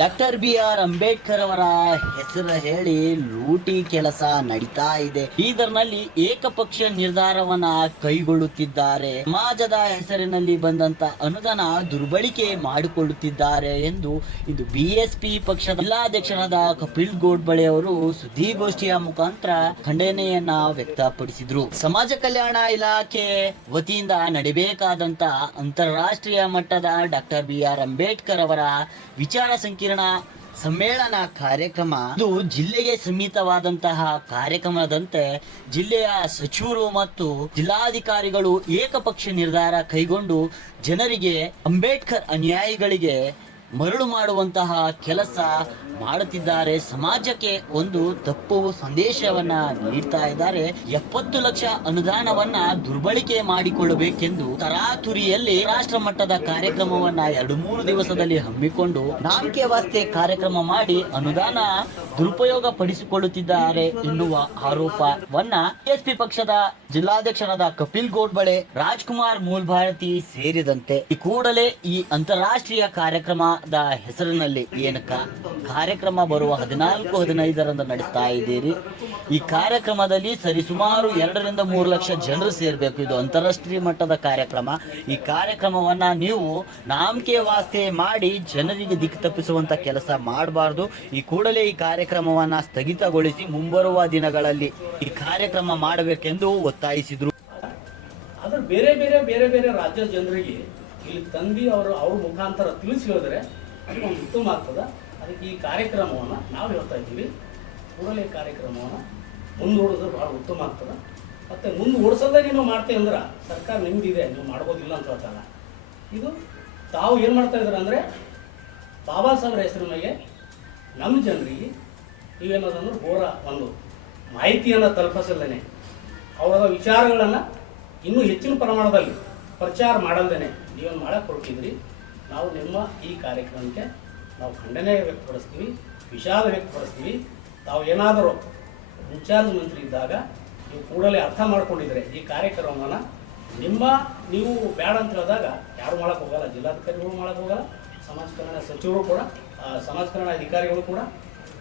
Doctor B R. Ambedkar ಅವರ ಹೆಸರು ಹೇಳಿ ಲೂಟಿ ಕೆಲಸ ನಡೀತಾ ಇದೆ. ಬೀದರ್ನಲ್ಲಿ ಏಕಪಕ್ಷ ನಿರ್ಧಾರವನ್ನ ಕೈಗೊಳ್ಳುತ್ತಿದ್ದಾರೆ. ಸಮಾಜದ ಹೆಸರಿನಲ್ಲಿ ಬಂದಂತ ಅನುದಾನ ದುರ್ಬಳಕೆ ಮಾಡಿಕೊಳ್ಳುತ್ತಿದ್ದಾರೆ ಎಂದು ಇದು ಬಿಎಸ್ಪಿ ಪಕ್ಷದ ಜಿಲ್ಲಾಧ್ಯಕ್ಷರಾದ ಕಪಿಲ್ ಗೋಡ್ಬಳೆ ಅವರು ಸುದ್ದಿಗೋಷ್ಠಿಯ ಮುಖಾಂತರ ಖಂಡನೆಯನ್ನ ವ್ಯಕ್ತಪಡಿಸಿದ್ರು. ಸಮಾಜ ಕಲ್ಯಾಣ ಇಲಾಖೆ ವತಿಯಿಂದ ನಡೆಯಬೇಕಾದಂತ ಅಂತಾರಾಷ್ಟ್ರೀಯ ಮಟ್ಟದ ಡಾಕ್ಟರ್ ಬಿ.ಆರ್. ಅಂಬೇಡ್ಕರ್ ಅವರ ವಿಚಾರ ಸಂಕಿರಣ ಸಮ್ಮೇಳನ ಕಾರ್ಯಕ್ರಮ ಇದು ಜಿಲ್ಲೆಗೆ ಸೀಮಿತವಾದಂತಹ ಕಾರ್ಯಕ್ರಮದಂತೆ ಜಿಲ್ಲೆಯ ಸಚಿವರು ಮತ್ತು ಜಿಲ್ಲಾಧಿಕಾರಿಗಳು ಏಕಪಕ್ಷ ನಿರ್ಧಾರ ಕೈಗೊಂಡು ಜನರಿಗೆ ಅಂಬೇಡ್ಕರ್ ಅನುಯಾಯಿಗಳಿಗೆ ಮರಳು ಮಾಡುವಂತಹ ಕೆಲಸ ಮಾಡುತ್ತಿದ್ದಾರೆ. ಸಮಾಜಕ್ಕೆ ಒಂದು ತಪ್ಪು ಸಂದೇಶವನ್ನ ನೀಡ್ತಾ ಇದ್ದಾರೆ. 70 ಲಕ್ಷ ಅನುದಾನವನ್ನ ದುರ್ಬಳಕೆ ಮಾಡಿಕೊಳ್ಳಬೇಕೆಂದು ತರಾತುರಿಯಲ್ಲಿ ರಾಷ್ಟ್ರ ಮಟ್ಟದ ಕಾರ್ಯಕ್ರಮವನ್ನ 2-3 ದಿವಸದಲ್ಲಿ ಹಮ್ಮಿಕೊಂಡು ನಾಮಕೆ ವಾಸ್ತೆ ಕಾರ್ಯಕ್ರಮ ಮಾಡಿ ಅನುದಾನ ದುರುಪಯೋಗ ಪಡಿಸಿಕೊಳ್ಳುತ್ತಿದ್ದಾರೆ ಎನ್ನುವ ಆರೋಪವನ್ನ ಬಿಎಸ್ಪಿ ಪಕ್ಷದ ಜಿಲ್ಲಾಧ್ಯಕ್ಷರಾದ ಕಪಿಲ್ ಗೋಡ್ಬಳೆ, ರಾಜ್ಕುಮಾರ್ ಮೂಲ್ಭಾರತಿ ಸೇರಿದಂತೆ ಈ ಕೂಡಲೇ ಈ ಅಂತಾರಾಷ್ಟ್ರೀಯ ಕಾರ್ಯಕ್ರಮದ ಹೆಸರಿನಲ್ಲಿ ಕಾರ್ಯಕ್ರಮ ಬರುವ 14-15ರಂದು ನಡೆಸ್ತಾ ಇದ್ದೀರಿ. ಈ ಕಾರ್ಯಕ್ರಮದಲ್ಲಿ ಸರಿಸುಮಾರು 2-3 ಲಕ್ಷ ಜನರು ಸೇರ್ಬೇಕು. ಇದು ಅಂತಾರಾಷ್ಟ್ರೀಯ ಮಟ್ಟದ ಕಾರ್ಯಕ್ರಮ. ಈ ಕಾರ್ಯಕ್ರಮವನ್ನ ನೀವು ನಾಮಕೆ ವಾಸ್ತೆ ಮಾಡಿ ಜನರಿಗೆ ದಿಕ್ಕು ತಪ್ಪಿಸುವಂತ ಕೆಲಸ ಮಾಡಬಾರ್ದು. ಈ ಕೂಡಲೇ ಈ ಕಾರ್ಯಕ್ರಮವನ್ನ ಸ್ಥಗಿತಗೊಳಿಸಿ ಮುಂಬರುವ ದಿನಗಳಲ್ಲಿ ಈ ಕಾರ್ಯಕ್ರಮ ಮಾಡಬೇಕೆಂದು ಒತ್ತಾಯಿಸಿದ್ರು. ಆದ್ರೆ ಬೇರೆ ಬೇರೆ ರಾಜ್ಯದ ಜನರಿಗೆ ಇಲ್ಲಿ ತಂದಿ ಅವ್ರ ಮುಖಾಂತರ ತಿಳಿಸಿ ಹೇಳಿದ್ರೆ ಅದು ಒಂದು ಉತ್ತಮ ಆಗ್ತದ. ಅದಕ್ಕೆ ಈ ಕಾರ್ಯಕ್ರಮವನ್ನು ನಾವು ಹೇಳ್ತಾ ಇದ್ದೀವಿ. ಕೂಡಲೇ ಕಾರ್ಯಕ್ರಮವನ್ನು ಮುಂದೂಡಿದ್ರೆ ಭಾಳ ಉತ್ತಮ ಆಗ್ತದೆ. ಮತ್ತು ಮುಂದೂಡಿಸೋದೇ ನೀವು ಮಾಡ್ತೀವಿ ಅಂದ್ರೆ ಸರ್ಕಾರ ನಿಮ್ದಿದೆ, ನೀವು ಮಾಡ್ಬೋದಿಲ್ಲ ಅಂತ ಹೇಳ್ತಾರ. ಇದು ತಾವು ಏನು ಮಾಡ್ತಾ ಇದ್ದಾರೆ ಅಂದರೆ ಬಾಬಾ ಸಾಹೇಬ್ರ ಹೆಸರಿನ ಮೇಲೆ ನಮ್ಮ ಜನರಿಗೆ ನೀವೇನೋದಂದ್ರೆ ಘೋರ ಒಂದು ಮಾಹಿತಿಯನ್ನು ತಲುಪಿಸಲ್ದೇನೆ ಅವರ ವಿಚಾರಗಳನ್ನು ಇನ್ನೂ ಹೆಚ್ಚಿನ ಪ್ರಮಾಣದಲ್ಲಿ ಪ್ರಚಾರ ಮಾಡಲ್ದೇನೆ ನೀವೇನು ಮಾಡಕ್ಕೆ ಹೊರಟಿದ್ರಿ. ನಾವು ನಿಮ್ಮ ಈ ಕಾರ್ಯಕ್ರಮಕ್ಕೆ ನಾವು ಖಂಡನೆ ವ್ಯಕ್ತಪಡಿಸ್ತೀವಿ, ವಿಷಾದ ವ್ಯಕ್ತಪಡಿಸ್ತೀವಿ. ತಾವು ಏನಾದರೂ ಇನ್ಚಾರ್ಜ್ ಮಂತ್ರಿ ಇದ್ದಾಗ ನೀವು ಕೂಡಲೇ ಅರ್ಥ ಮಾಡ್ಕೊಂಡಿದ್ರೆ ಈ ಕಾರ್ಯಕ್ರಮವನ್ನು ನೀವು ಬೇಡ ಅಂತ ಹೇಳಿದಾಗ ಯಾರು ಮಾಡೋಕ್ಕೆ ಹೋಗಲ್ಲ. ಜಿಲ್ಲಾಧಿಕಾರಿಗಳು ಮಾಡೋಕ್ಕೆ ಹೋಗಲ್ಲ, ಸಮಾಜ ಕಲ್ಯಾಣ ಸಚಿವರು ಕೂಡ, ಸಮಾಜ ಕಲ್ಯಾಣ ಅಧಿಕಾರಿಗಳು ಕೂಡ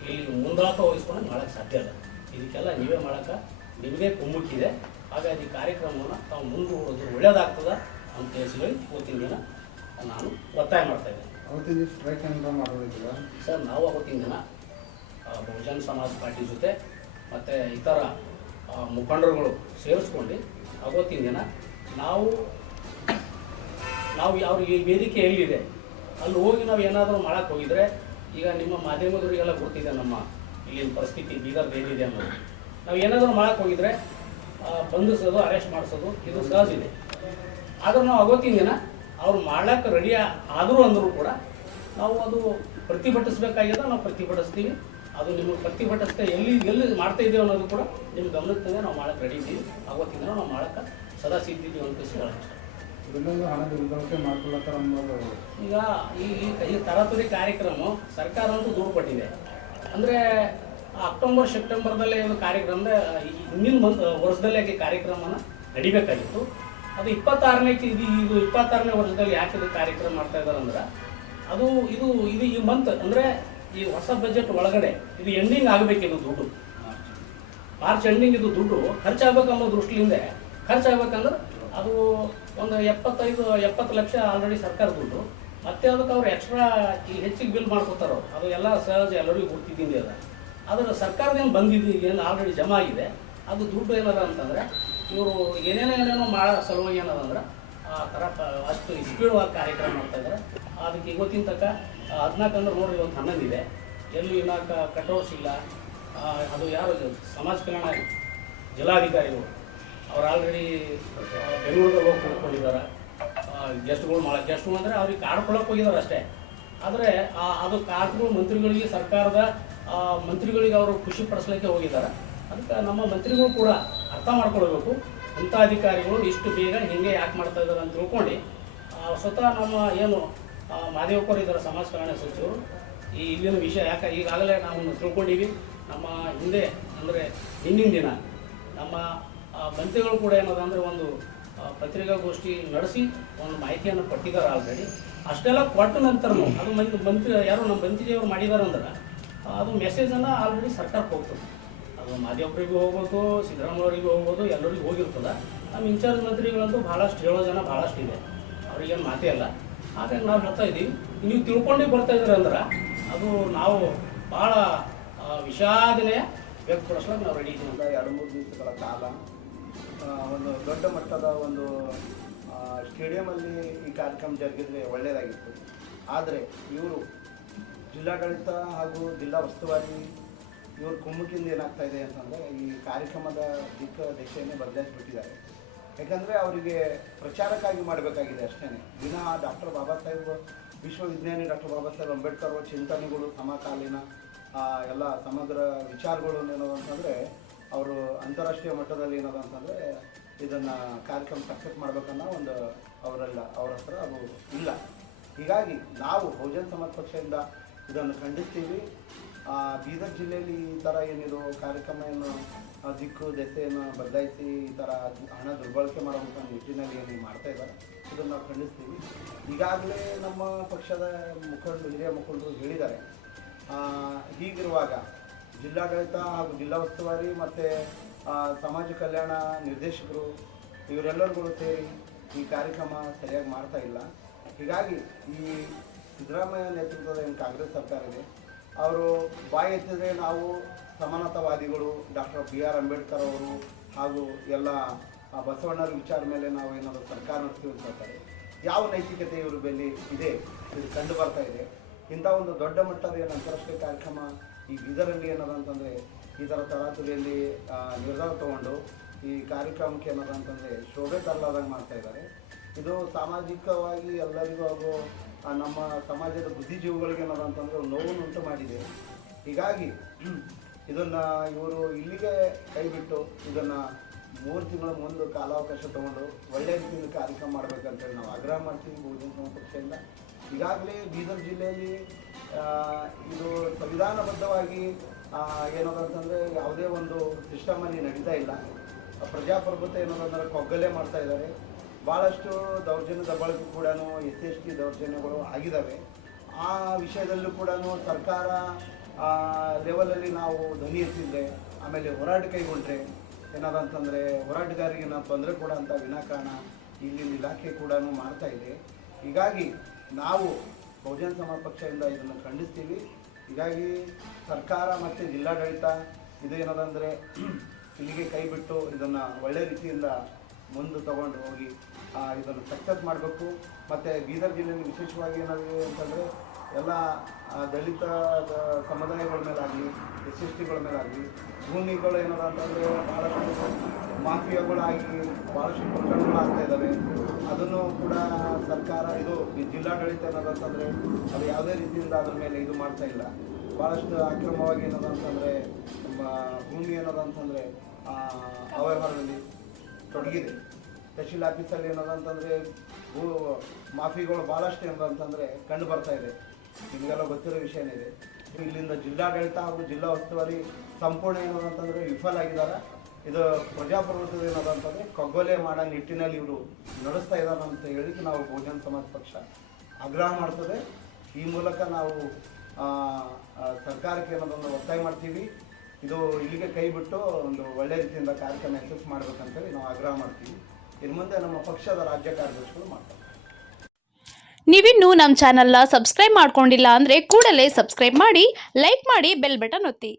ಇಲ್ಲಿ ಮುಂದಾಟ ವಹಿಸ್ಕೊಂಡು ಮಾಡೋಕ್ಕೆ ಸಾಧ್ಯ ಇಲ್ಲ. ಇದಕ್ಕೆಲ್ಲ ನೀವೇ ಮಾಡೋಕ್ಕೆ ನಿಮ್ಮದೇ ಕುಮ್ಮಕ್ಕಿದೆ. ಹಾಗಾಗಿ ಈ ಕಾರ್ಯಕ್ರಮವನ್ನು ತಾವು ಮುಂದೂಡೋದು ಒಳ್ಳೆಯದಾಗ್ತದ ಅಂತ ತಿಳಿಸಿ ಇವತ್ತಿನ ದಿನ ನಾನು ಒತ್ತಾಯ ಮಾಡ್ತಾ ಇದ್ದೇನೆ. ಸರ್, ನಾವು ಅವತ್ತಿನ ದಿನ ಬಹುಜನ ಸಮಾಜ ಪಾರ್ಟಿ ಜೊತೆ ಮತ್ತು ಇತರ ಮುಖಂಡರುಗಳು ಸೇರಿಸ್ಕೊಂಡು ಅವತ್ತಿನ ದಿನ ನಾವು ಯಾವ ಈ ವೇದಿಕೆ ಎಲ್ಲಿದೆ ಅಲ್ಲಿ ಹೋಗಿ ನಾವು ಏನಾದರೂ ಮಾಡೋಕ್ಕೆ ಹೋಗಿದ್ರೆ, ಈಗ ನಿಮ್ಮ ಮಾಧ್ಯಮದವರಿಗೆಲ್ಲ ಗೊತ್ತಿದೆ ನಮ್ಮ ಇಲ್ಲಿನ ಪರಿಸ್ಥಿತಿ ಬೀದರ್ದು ಏನಿದೆ ಅನ್ನೋದು. ನಾವು ಏನಾದರೂ ಮಾಡೋಕ್ಕೆ ಹೋಗಿದ್ರೆ ಬಂಧಿಸೋದು, ಅರೆಸ್ಟ್ ಮಾಡಿಸೋದು ಇದು ಸಹಜ ಇದೆ. ಆದರೂ ನಾವು ಅವತ್ತಿನ ದಿನ ಅವ್ರು ಮಾಡ್ಲಿಕ್ಕೆ ರೆಡಿ ಆದರೂ ಅಂದರೂ ಕೂಡ ನಾವು ಅದು ಪ್ರತಿಭಟಿಸಬೇಕಾಗ್ಯದ. ನಾವು ಪ್ರತಿಭಟಿಸ್ತೀವಿ. ಅದು ನಿಮಗೆ ಪ್ರತಿಭಟಿಸ್ತಾ ಎಲ್ಲಿ ಮಾಡ್ತಾ ಇದ್ದೀವಿ ಅನ್ನೋದು ಕೂಡ ನಿಮ್ಗೆ ಗಮನಕ್ಕೆ ನಾವು ಮಾಡೋಕ್ಕೆ ರೆಡಿ ಇದ್ದೀವಿ. ಅವತ್ತಿನ ದಿನ ನಾವು ಮಾಡೋಕ್ಕೆ ಸದಾ ಸಿದ್ಧಿದ್ದೀವಿ ಅಂತ ಹೇಳೋಕ್ಕೆ ಈಗ ಈ ತರಾತುರಿ ಕಾರ್ಯಕ್ರಮ ಸರ್ಕಾರ ಅಂತೂ ದೂರು ಕೊಟ್ಟಿದೆ. ಅಂದರೆ ಅಕ್ಟೋಬರ್ ಸೆಪ್ಟೆಂಬರ್ದಲ್ಲೇ ಒಂದು ಕಾರ್ಯಕ್ರಮದ ಹಿಂದಿನ ವರ್ಷದಲ್ಲೇ ಕಾರ್ಯಕ್ರಮನ ನಡಿಬೇಕಾಗಿತ್ತು. ಅದು 26ನೇ ವರ್ಷದಲ್ಲಿ ಯಾಕೆ ಇದು ಕಾರ್ಯಕ್ರಮ ಮಾಡ್ತಾ ಇದ್ದಾರೆ ಅಂದ್ರೆ ಇದು ಈ ಮಂತ್ ಅಂದರೆ ಈ ಹೊಸ ಬಜೆಟ್ ಒಳಗಡೆ ಇದು ಎಂಡಿಂಗ್ ಆಗಬೇಕಿದು ದುಡ್ಡು. ಮಾರ್ಚ್ ಎಂಡಿಂಗ್ ಇದು ದುಡ್ಡು ಖರ್ಚಾಗಬೇಕನ್ನೋ ದೃಷ್ಟಿಯಿಂದ ಖರ್ಚಾಗಬೇಕಂದ್ರೆ ಅದು ಒಂದು 70 ಲಕ್ಷ ಆಲ್ರೆಡಿ ಸರ್ಕಾರ ದುಡ್ಡು. ಮತ್ತೆ ಅದಕ್ಕೆ ಅವ್ರು ಎಕ್ಸ್ಟ್ರಾ ಹೆಚ್ಚಿಗೆ ಬಿಲ್ ಮಾಡ್ಕೋತಾರೋ ಅದು ಎಲ್ಲ ಸಹಜ, ಎಲ್ಲರಿಗೂ ಗೊತ್ತಿದ್ದೀನಿ ಅದ. ಆದರೆ ಸರ್ಕಾರದೇನು ಬಂದಿದ್ದು ಏನು ಆಲ್ರೆಡಿ ಜಮಾ ಆಗಿದೆ. ಅದು ದುಡ್ಡು ಏನದ ಅಂತಂದರೆ ಇವರು ಏನೇನೋ ಮಾಡೋ ಸಲುವಾಗಿ ಏನದಂದ್ರೆ ಆ ಥರ ಅಷ್ಟು ಸ್ಪೀಡ್ವಾಗಿ ಕಾರ್ಯಕ್ರಮ ಮಾಡ್ತಾಯಿದ್ದಾರೆ. ಅದಕ್ಕೆ ಇವತ್ತಿನ ತನಕ 14 ಅಂದ್ರೆ ನೋಡ್ರಿ, ಇವತ್ತು 11 ಇದೆ. ಎಲ್ಲೂ ಇನ್ನು ಕಟೌಟ್ಸ್ ಇಲ್ಲ. ಅದು ಯಾರು ಸಮಾಜ ಕಲ್ಯಾಣ ಜಿಲ್ಲಾಧಿಕಾರಿಗಳು ಅವ್ರು ಆಲ್ರೆಡಿ ಬೆಂಗಳೂರಲ್ಲಿ ಹೋಗಿ ಕುಡ್ಕೊಂಡಿದ್ದಾರೆ. ಗೆಸ್ಟ್ಗಳು ಅಂದರೆ ಅವ್ರಿಗೆ ಕಾಡ್ಕೊಳ್ಳೋಕೆ ಹೋಗಿದ್ದಾರೆ ಅಷ್ಟೇ. ಆದರೆ ಅದು ಕಾರ್ಡ್ಗಳು ಮಂತ್ರಿಗಳಿಗೆ, ಸರ್ಕಾರದ ಮಂತ್ರಿಗಳಿಗೆ ಅವರು ಖುಷಿ ಪಡಿಸ್ಲಿಕ್ಕೆ ಹೋಗಿದ್ದಾರೆ. ಅದಕ್ಕೆ ನಮ್ಮ ಮಂತ್ರಿಗಳು ಕೂಡ ಅರ್ಥ ಮಾಡ್ಕೊಳ್ಬೇಕು. ಇಂಥ ಅಧಿಕಾರಿಗಳು ಇಷ್ಟು ಬೇಗ ಹಿಂಗೆ ಯಾಕೆ ಮಾಡ್ತಾ ಇದ್ದಾರೆ ಅಂತ ತಿಳ್ಕೊಂಡು ಸ್ವತಃ ನಮ್ಮ ಏನು ಮಾದೇವಪ್ಪರು ಇದ್ದಾರೆ ಸಮಾಜ ಕಲ್ಯಾಣ ಸಚಿವರು ಈ ಇಲ್ಲಿನ ವಿಷಯ ಯಾಕೆ ಈಗಾಗಲೇ ನಾವು ತಿಳ್ಕೊಂಡಿವಿ. ನಮ್ಮ ಹಿಂದೆ ಅಂದರೆ ಹಿಂದಿನ ದಿನ ನಮ್ಮ ಮಂತ್ರಿಗಳು ಕೂಡ ಏನದ ಅಂದರೆ ಒಂದು ಪತ್ರಿಕಾಗೋಷ್ಠಿ ನಡೆಸಿ ಒಂದು ಮಾಹಿತಿಯನ್ನು ಕೊಟ್ಟಿದ್ದಾರೆ ಆಲ್ರೆಡಿ. ಅಷ್ಟೆಲ್ಲ ಕೊಟ್ಟ ನಂತರನು ಅದು ಮಂತ್ರಿ ಯಾರು ನಮ್ಮ ಮಂತ್ರಿಯವರು ಮಾಡಿದಾರೆ ಅಂದ್ರೆ ಅದು ಮೆಸೇಜನ್ನು ಆಲ್ರೆಡಿ ಸರ್ಕಾರಕ್ಕೆ ಹೋಗ್ತದೆ. ಅದು ಮಾಧ್ಯಮರಿಗೂ ಹೋಗ್ಬೋದು, ಸಿದ್ದರಾಮಯ್ಯವರಿಗೂ ಹೋಗ್ಬೋದು, ಎಲ್ಲರಿಗೂ ಹೋಗಿರ್ತದೆ. ನಮ್ಮ ಇನ್ಚಾರ್ಜ್ ಮಂತ್ರಿಗಳಂತೂ ಭಾಳಷ್ಟು ಹೇಳೋ ಜನ ಭಾಳಷ್ಟು ಇದೆ, ಅವ್ರಿಗೇನು ಮಾತೇ ಇಲ್ಲ. ಹಾಗಾಗಿ ನಾವು ಹೇಳ್ತಾ ಇದ್ದೀವಿ, ನೀವು ತಿಳ್ಕೊಂಡೇ ಬರ್ತಾ ಇದ್ದೀರ ಅಂದ್ರೆ ಅದು ನಾವು ಭಾಳ ವಿಷಾದನೆ ವ್ಯಕ್ತಪಡಿಸ್ಲಿಕ್ಕೆ ನಾವು ರೆಡಿ ಇದ್ದೀವಿ. 2-3 ದಿವಸಗಳ ಕಾಲ ಒಂದು ದೊಡ್ಡ ಮಟ್ಟದ ಒಂದು ಸ್ಟೇಡಿಯಮಲ್ಲಿ ಈ ಕಾರ್ಯಕ್ರಮ ಜರುಗಿದ್ರೆ ಒಳ್ಳೆಯದಾಗಿತ್ತು. ಆದರೆ ಇವರು ಜಿಲ್ಲಾಡಳಿತ ಹಾಗೂ ಜಿಲ್ಲಾ ಉಸ್ತುವಾರಿ ಇವ್ರ ಕುಮ್ಮಕ್ಕಿಂದ ಏನಾಗ್ತಾ ಇದೆ ಅಂತಂದರೆ ಈ ಕಾರ್ಯಕ್ರಮದ ದಿಶೆಯನ್ನೇ ಬದಲಾಯಿಸಿಬಿಟ್ಟಿದ್ದಾರೆ. ಯಾಕಂದರೆ ಅವರಿಗೆ ಪ್ರಚಾರಕ್ಕಾಗಿ ಮಾಡಬೇಕಾಗಿದೆ ಅಷ್ಟೇ. ದಿನ ಡಾಕ್ಟರ್ ಬಾಬಾ ಸಾಹೇಬ್ ವಿಶ್ವವಿಜ್ಞಾನಿ ಡಾಕ್ಟರ್ ಬಾಬಾ ಸಾಹೇಬ್ ಅಂಬೇಡ್ಕರ್ ಅವರ ಚಿಂತನೆಗಳು, ಸಮಕಾಲೀನ ಎಲ್ಲ ಸಮಗ್ರ ವಿಚಾರಗಳು ಏನದಂತಂದರೆ ಅವರು ಅಂತಾರಾಷ್ಟ್ರೀಯ ಮಟ್ಟದಲ್ಲಿ ಏನದಂತಂದರೆ ಇದನ್ನು ಕಾರ್ಯಕ್ರಮ ಸಕ್ಸಸ್ ಮಾಡಬೇಕನ್ನೋ ಒಂದು ಅವ್ರ ಹತ್ರ ಅದು ಇಲ್ಲ. ಹೀಗಾಗಿ ನಾವು ಬಹುಜನ ಸಮಾಜ ಪಕ್ಷದಿಂದ ಇದನ್ನು ಖಂಡಿಸ್ತೀವಿ. ಬೀದರ್ ಜಿಲ್ಲೆಯಲ್ಲಿ ಈ ಥರ ಏನಿದು ಕಾರ್ಯಕ್ರಮ ಏನು ದಿಕ್ಕು ದೆಸೆಯನ್ನು ಬದಲಾಯಿಸಿ ಈ ಥರ ಹಣ ದುರ್ಬಳಕೆ ಮಾಡುವಂಥ ನಿಟ್ಟಿನಲ್ಲಿ ಏನು ಮಾಡ್ತಾ ಇದ್ದಾರೆ, ಇದನ್ನು ನಾವು ಖಂಡಿಸ್ತೀವಿ. ಈಗಾಗಲೇ ನಮ್ಮ ಪಕ್ಷದ ಹಿರಿಯ ಮುಖಂಡರು ಹೇಳಿದ್ದಾರೆ. ಹೀಗಿರುವಾಗ ಜಿಲ್ಲಾಡಳಿತ ಹಾಗೂ ಜಿಲ್ಲಾ ಉಸ್ತುವಾರಿ ಮತ್ತು ಸಮಾಜ ಕಲ್ಯಾಣ ನಿರ್ದೇಶಕರು ಇವರೆಲ್ಲರಿಗೂ ಸೇರಿ ಈ ಕಾರ್ಯಕ್ರಮ ಸರಿಯಾಗಿ ಮಾಡ್ತಾ ಇಲ್ಲ. ಹೀಗಾಗಿ ಈ ಸಿದ್ದರಾಮಯ್ಯ ನೇತೃತ್ವದ ಏನು ಕಾಂಗ್ರೆಸ್ ಸರ್ಕಾರ ಇದೆ, ಅವರು ಬಾಯಿ ಎತ್ತಿದ್ರೆ ನಾವು ಸಮಾನತಾವಾದಿಗಳು, ಡಾಕ್ಟರ್ BR ಅಂಬೇಡ್ಕರ್ ಅವರು ಹಾಗೂ ಎಲ್ಲ ಬಸವಣ್ಣರ ವಿಚಾರ ಮೇಲೆ ನಾವು ಏನಾದರೂ ಸರ್ಕಾರ ನಡೆಸ್ತೀವಿ ಅಂತ ಹೇಳ್ತಾರೆ. ಯಾವ ನೈತಿಕತೆ ಇವ್ರ ಬೆಲೆ ಇದೆ, ಇದು ಕಂಡು ಬರ್ತಾ ಇದೆ. ಇಂಥ ಒಂದು ದೊಡ್ಡ ಮಟ್ಟದ ಏನು ಅಂತಾರಾಷ್ಟ್ರೀಯ ಕಾರ್ಯಕ್ರಮ ಈ ಬೀದರಲ್ಲಿ ಏನದಂತಂದರೆ ಈ ಥರ ತರಾತುರಿಯಲ್ಲಿ ನಿರ್ಧಾರ ತಗೊಂಡು ಈ ಕಾರ್ಯಕ್ರಮಕ್ಕೆ ಏನದಂತಂದರೆ ಶೋಭೆ ತರಲಾದಂಗೆ ಮಾಡ್ತಾ ಇದ್ದಾರೆ. ಇದು ಸಾಮಾಜಿಕವಾಗಿ ಎಲ್ಲರಿಗೂ ಹಾಗೂ ನಮ್ಮ ಸಮಾಜದ ಬುದ್ಧಿಜೀವಿಗಳಿಗೆ ಏನದಂತಂದರೆ ನೋವನ್ನು ಉಂಟು ಮಾಡಿದೆ. ಹೀಗಾಗಿ ಇದನ್ನು ಇವರು ಇಲ್ಲಿಗೆ ಕೈಬಿಟ್ಟು ಇದನ್ನು 3 ತಿಂಗಳ ಮುಂದೆ ಕಾಲಾವಕಾಶ ತೊಗೊಂಡು ಒಳ್ಳೆಯ ರೀತಿಯಿಂದ ಕಾರ್ಯಕ್ರಮ ಮಾಡಬೇಕಂತೇಳಿ ನಾವು ಆಗ್ರಹ ಮಾಡ್ತೀವಿ ಬಹುಜನ ಸಮಾಜ ಪಕ್ಷದಿಂದ. ಈಗಾಗಲೇ ಬೀದರ್ ಜಿಲ್ಲೆಯಲ್ಲಿ ಇದು ಸಂವಿಧಾನಬದ್ಧವಾಗಿ ಏನದಂತಂದರೆ ಯಾವುದೇ ಒಂದು ಸಿಸ್ಟಮಲ್ಲಿ ನಡೀತಾ ಇಲ್ಲ. ಪ್ರಜಾಪ್ರಭುತ್ವ ಏನದಂದ್ರೆ ಕೊಗ್ಗಲೆ ಮಾಡ್ತಾ ಇದ್ದಾರೆ. ಭಾಳಷ್ಟು ದೌರ್ಜನ್ಯ ದಬ್ಬಳಕೆ ಕೂಡ SC/ST ದೌರ್ಜನ್ಯಗಳು ಆಗಿದ್ದಾವೆ. ಆ ವಿಷಯದಲ್ಲೂ ಕೂಡ ಸರ್ಕಾರ ಲೆವೆಲಲ್ಲಿ ನಾವು ಧ್ವನಿ ಎತ್ತಿದ್ರೆ, ಆಮೇಲೆ ಹೋರಾಟ ಕೈಗೊಂಡ್ರೆ ಏನದಂತಂದರೆ ಹೋರಾಟಗಾರರಿಗೆ ನಾವು ತೊಂದರೆ ಕೊಡೋಂಥ ವಿನಾಕಾರಣ ಇಲ್ಲಿನ ಇಲಾಖೆ ಕೂಡ ಮಾಡ್ತಾ ಇದೆ. ಹೀಗಾಗಿ ನಾವು ಬಹುಜನ ಸಮಾಜ ಪಕ್ಷದಿಂದ ಇದನ್ನು ಖಂಡಿಸ್ತೀವಿ. ಹೀಗಾಗಿ ಸರ್ಕಾರ ಮತ್ತು ಜಿಲ್ಲಾಡಳಿತ ಇದು ಏನದಂದರೆ ಇಲ್ಲಿಗೆ ಕೈಬಿಟ್ಟು ಇದನ್ನು ಒಳ್ಳೆಯ ರೀತಿಯಿಂದ ಮುಂದೆ ತಗೊಂಡು ಹೋಗಿ ಇದನ್ನು ಸಕ್ಸಸ್ ಮಾಡಬೇಕು. ಮತ್ತು ಬೀದರ್ ಜಿಲ್ಲೆಯಲ್ಲಿ ವಿಶೇಷವಾಗಿ ಏನಾಗಿದೆ ಅಂತಂದರೆ ಎಲ್ಲ ದಲಿತ ಸಮುದಾಯಗಳ ಮೇಲಾಗಲಿ, SC/STಗಳ ಮೇಲಾಗಲಿ ಭೂಮಿಗಳು ಏನದ ಅಂತಂದರೆ ಭಾಳಷ್ಟು ಮಾಫಿಯಾಗಳಾಗಿ ಭಾಳಷ್ಟು ಪ್ರಕರಣಗಳಾಗ್ತಾ ಇದ್ದಾವೆ. ಅದನ್ನು ಕೂಡ ಸರ್ಕಾರ ಇದು ಜಿಲ್ಲಾಡಳಿತ ಏನದಂತಂದರೆ ಅದು ಯಾವುದೇ ರೀತಿಯಿಂದ ಅದ್ರ ಮೇಲೆ ಇದು ಮಾಡ್ತಾ ಇಲ್ಲ. ಭಾಳಷ್ಟು ಅಕ್ರಮವಾಗಿ ಏನದ ಅಂತಂದರೆ ಭೂಮಿ ಏನದಂತಂದರೆ ಅವ್ಯವಹಾರದಲ್ಲಿ ತೊಡಗಿದೆ. ತಹಶೀಲ್ ಆಫೀಸಲ್ಲಿ ಏನದಂತಂದರೆ ಮಾಫಿಗಳು ಭಾಳಷ್ಟು ಏನದಂತಂದರೆ ಕಂಡು ಬರ್ತಾ ಇದೆ. ನಿಮಗೆಲ್ಲ ಗೊತ್ತಿರೋ ವಿಷಯನೇ ಇದೆ. ಇಲ್ಲಿಂದ ಜಿಲ್ಲಾಡಳಿತ ಹಾಗೂ ಜಿಲ್ಲಾ ಉಸ್ತುವಾರಿ ಸಂಪೂರ್ಣ ಏನದಂತಂದರೆ ವಿಫಲ ಆಗಿದ್ದಾರೆ. ಇದು ಪ್ರಜಾಪ್ರಭುತ್ವದ ಏನದಂತಂದರೆ ಕೊಗ್ಗೊಲೆ ಮಾಡೋ ನಿಟ್ಟಿನಲ್ಲಿ ಇವರು ನಡೆಸ್ತಾ ಇದ್ದಾರೆ ಅಂತ ಹೇಳಿಕ್ಕೆ ನಾವು ಬಹುಜನ ಸಮಾಜ ಪಕ್ಷ ಆಗ್ರಹ ಮಾಡ್ತದೆ. ಈ ಮೂಲಕ ನಾವು ಸರ್ಕಾರಕ್ಕೆ ಏನದೊಂದು ಒತ್ತಾಯ ಮಾಡ್ತೀವಿ. ಇದು ಇಲ್ಲಿಗೆ ಕೈ ಬಿಟ್ಟು ಒಂದು ಒಳ್ಳೆ ರೀತಿಯಿಂದ ಕಾರ್ಯಕ್ರಮ ಯಶಸ್ಸು ಮಾಡಬೇಕಂತೇಳಿ ನಾವು ಆಗ್ರಹ ಮಾಡ್ತೀವಿ. ಇನ್ನು ಮುಂದೆ ನಮ್ಮ ಪಕ್ಷದ ರಾಜ್ಯ ಕಾರ್ಯದರ್ಶಿಗಳು ಮಾಡ್ತಾರೆ. ನೀವಿನ್ನೂ ನಮ್ಮ ಚಾನೆಲ್ನ ಸಬ್ಸ್ಕ್ರೈಬ್ ಮಾಡ್ಕೊಂಡಿಲ್ಲ ಅಂದರೆ ಕೂಡಲೇ ಸಬ್ಸ್ಕ್ರೈಬ್ ಮಾಡಿ, ಲೈಕ್ ಮಾಡಿ, ಬೆಲ್ ಬಟನ್ ಒತ್ತಿ.